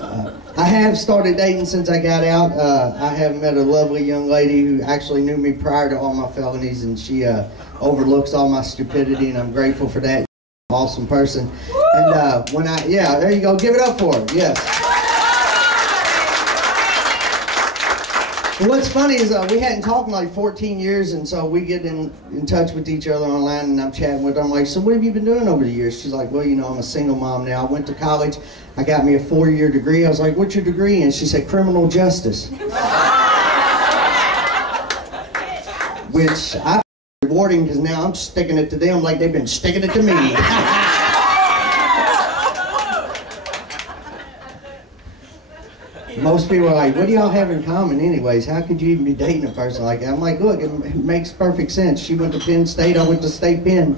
I have started dating since I got out. I have met a lovely young lady who actually knew me prior to all my felonies, and she overlooks all my stupidity, and I'm grateful for that. Awesome person. And yeah, there you go. Give it up for her. Yes. And what's funny is we hadn't talked in like 14 years, and so we get in touch with each other online, and I'm chatting with her. I'm like, so what have you been doing over the years? She's like, well, you know, I'm a single mom now. I went to college. I got me a 4-year degree. I was like, what's your degree in? She said, criminal justice. Which I rewarding because now I'm sticking it to them like they've been sticking it to me. Most people are like, what do y'all have in common anyways? How could you even be dating a person like that? I'm like, look, it makes perfect sense. She went to Penn State, I went to State Penn.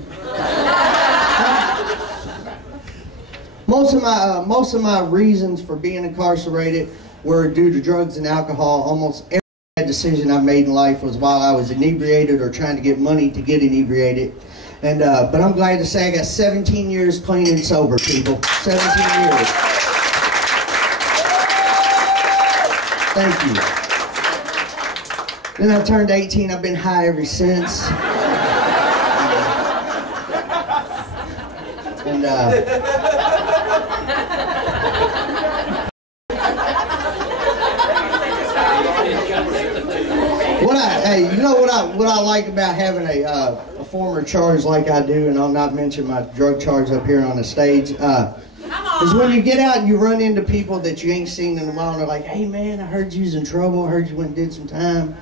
Most of my reasons for being incarcerated were due to drugs and alcohol. Almost every bad decision I made in life was while I was inebriated or trying to get money to get inebriated. And but I'm glad to say I got 17 years clean and sober, people. 17 years. Thank you. Then I turned 18. I've been high ever since. And what I like about having a former charge like I do, and I'll not mention my drug charge up here on the stage. Is when you get out and you run into people that you ain't seen in a while, and they're like, hey man, I heard you was in trouble, I heard you went and did some time,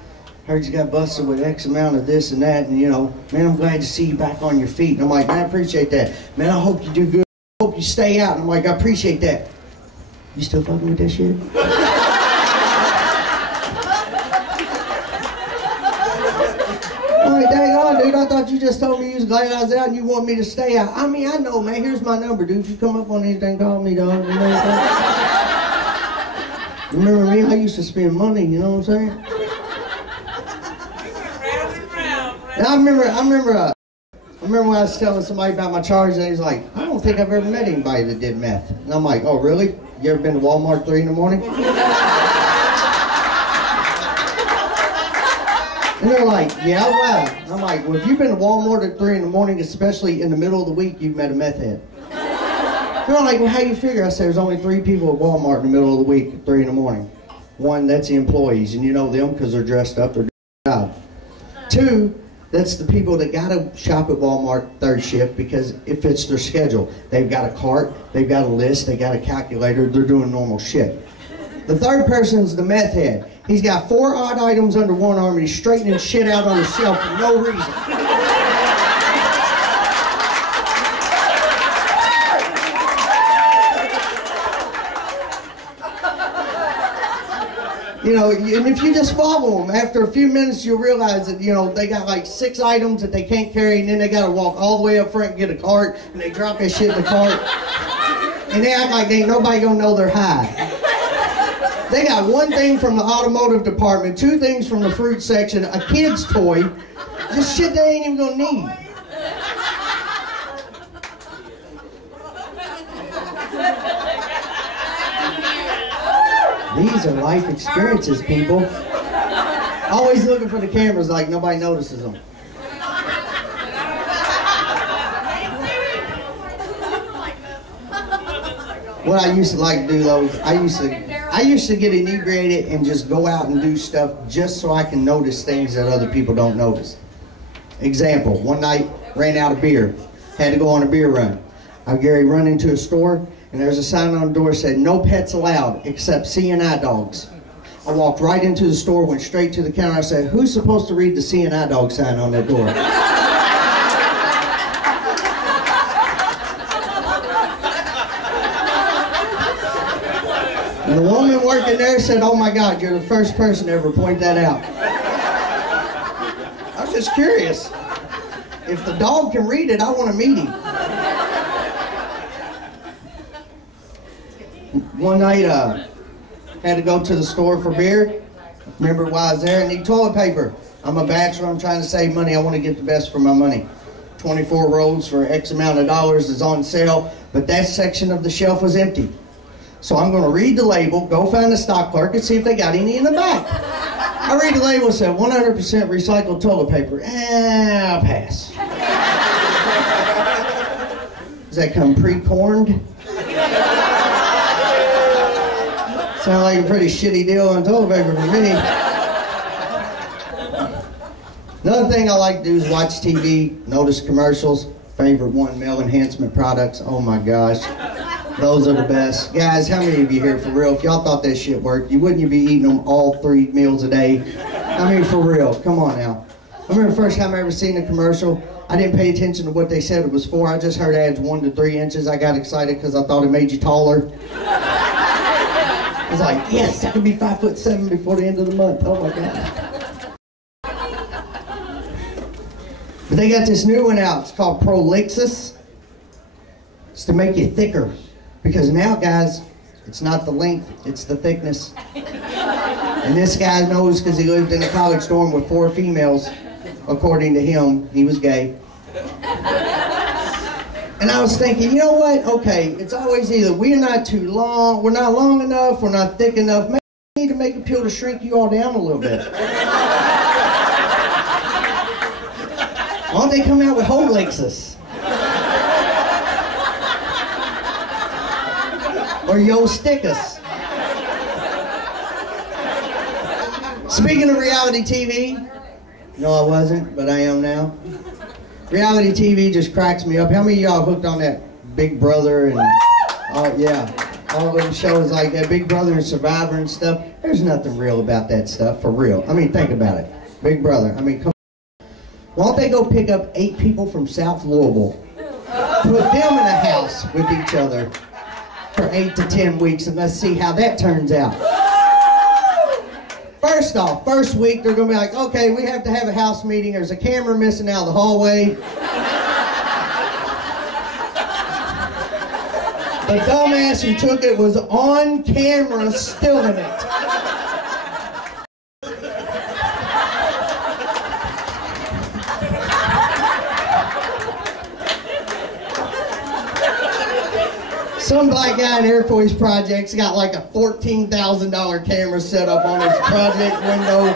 I heard you got busted with X amount of this and that, and you know, man, I'm glad to see you back on your feet. And I'm like, man, I appreciate that. Man, I hope you do good. I hope you stay out. And I'm like, I appreciate that. You still fucking with that shit? I'm like, dang on, dude, I thought you just told me you was glad I was out and you want me to stay out. I mean, I know, man, here's my number, dude. If you come up on anything, call me, dog. You know what I'm saying? Remember me? I used to spend money, you know what I'm saying? And I remember when I was telling somebody about my charge, and he was like, I don't think I've ever met anybody that did meth. And I'm like, oh, really? You ever been to Walmart 3 in the morning? And they're like, yeah, why? And I'm like, well, if you've been to Walmart at 3 in the morning, especially in the middle of the week, you've met a meth head. They're like, well, how do you figure? I said, there's only 3 people at Walmart in the middle of the week at 3 in the morning. 1, that's the employees, and you know them because they're dressed up, they're doing their job. 2, that's the people that gotta shop at Walmart 3rd shift because it fits their schedule. They've got a cart, they've got a list, they got a calculator, they're doing normal shit. The 3rd person is the meth head. He's got 4 odd items under one arm and he's straightening shit out on the shelf for no reason. You know, and if you just follow them, after a few minutes you'll realize that, you know, they got like 6 items that they can't carry, and then they got to walk all the way up front and get a cart, and they drop that shit in the cart, and they act like ain't nobody gonna know they're high. They got 1 thing from the automotive department, 2 things from the fruit section, a kid's toy, just shit they ain't even gonna need. These are life experiences, people. Always looking for the cameras like nobody notices them. What I used to like to do though, I used to get inebriated and just go out and do stuff just so I can notice things that other people don't notice. Example, one night, ran out of beer. Had to go on a beer run. I Gary run into a store, and there's a sign on the door that said, no pets allowed except CNI dogs. I walked right into the store, went straight to the counter. I said, who's supposed to read the CNI dog sign on that door? And the woman working there said, oh my God, you're the first person to ever point that out. I was just curious. If the dog can read it, I want to meet him. One night, had to go to the store for beer. Remember why I was there? I need toilet paper. I'm a bachelor. I'm trying to save money. I want to get the best for my money. 24 rolls for X amount of dollars is on sale, but that section of the shelf was empty. So I'm going to read the label, go find the stock clerk, and see if they got any in the back. I read the label, said 100% recycled toilet paper. I'll pass. Does that come pre-corned? Sound like a pretty shitty deal on toilet paper for me. Another thing I like to do is watch TV, notice commercials. Favorite one, male enhancement products. Oh my gosh. Those are the best. Guys, how many of you here, for real, if y'all thought that shit worked, wouldn't you be eating them all 3 meals a day? I mean, for real, come on now. I remember the first time I ever seen a commercial, I didn't pay attention to what they said it was for. I just heard it adds 1 to 3 inches. I got excited because I thought it made you taller. I was like, yes, I can be 5'7" before the end of the month. Oh my God. But they got this new one out. It's called Prolixus. It's to make you thicker. Because now, guys, it's not the length, it's the thickness. And this guy knows because he lived in a college dorm with 4 females. According to him, he was gay. And I was thinking, you know what? Okay, it's always either we're not too long, we're not long enough, we're not thick enough. Maybe we need to make a pill to shrink you all down a little bit. Why don't they come out with Holixus? Or Yo Stickus. Speaking of reality TV, no I wasn't, but I am now. Reality TV just cracks me up. How many of y'all hooked on that Big Brother and, oh yeah, all those shows like that, Big Brother and Survivor and stuff? There's nothing real about that stuff, for real. I mean, think about it. Big Brother, I mean, come on. Why don't they go pick up 8 people from South Louisville, put them in a house with each other for 8 to 10 weeks, and let's see how that turns out. First off, first week they're going to be like, okay, we have to have a house meeting. There's a camera missing out of the hallway. The dumbass who took it was on camera stealing it. Some black guy in Air Force Projects got like a $14,000 camera set up on his project window.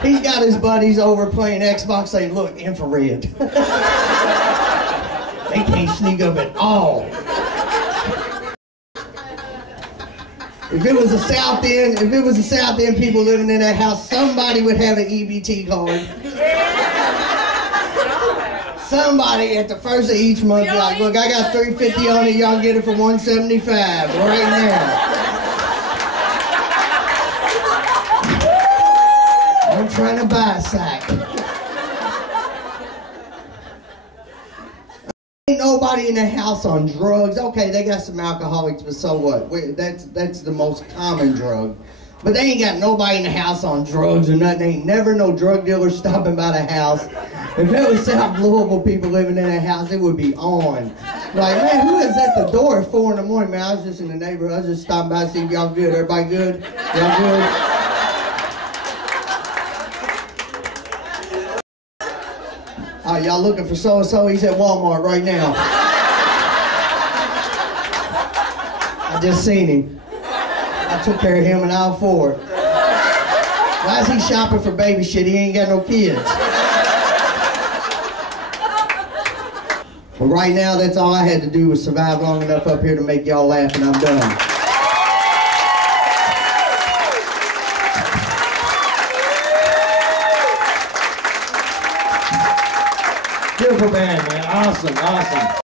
He's got his buddies over playing Xbox saying, look, infrared. They can't sneak up at all. If it was the South End people living in that house, somebody would have an EBT card. Somebody at the first of each month be like, look, I got $350 on it, y'all get it for $175 right now. I'm trying to buy a sack. Ain't nobody in the house on drugs. Okay, they got some alcoholics, but so what? That's the most common drug. But they ain't got nobody in the house on drugs or nothing. Ain't never no drug dealer stopping by the house. If it was South Louisville people living in that house, it would be on. Like, man, who is at the door at 4 in the morning? Man, I was just in the neighborhood. I was just stopping by to see if y'all good. Everybody good? Y'all good? Oh, y'all looking for so-and-so? He's at Walmart right now. I just seen him. I took care of him in aisle 4. Why is he shopping for baby shit? He ain't got no kids. Well, right now, that's all I had to do was survive long enough up here to make y'all laugh, and I'm done. Beautiful band, man. Awesome, awesome.